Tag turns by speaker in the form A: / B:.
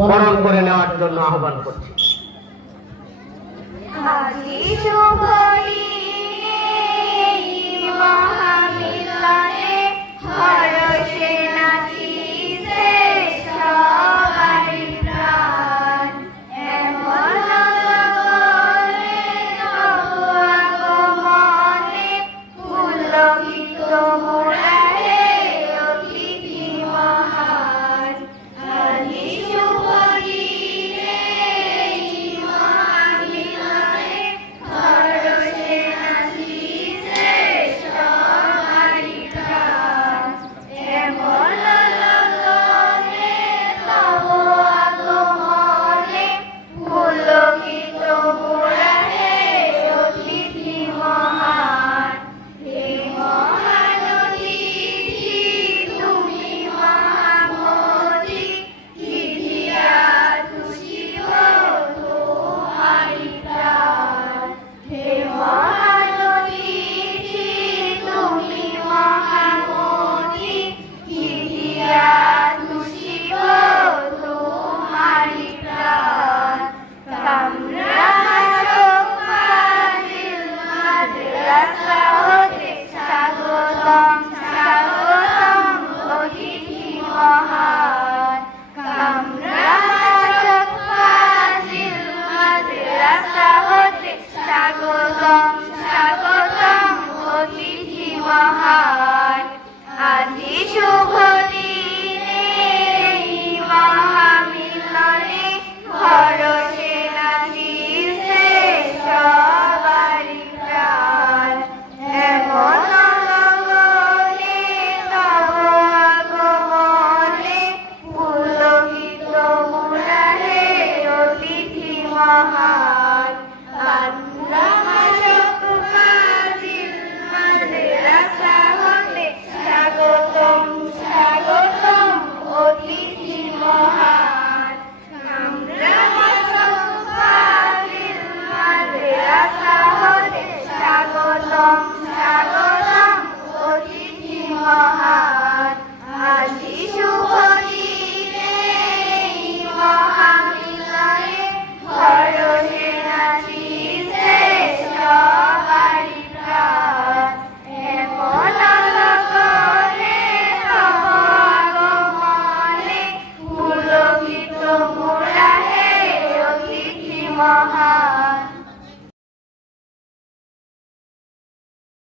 A: বরণ করে নেওয়ার জন্য আহ্বান করছি।
B: Yes, स्वाहा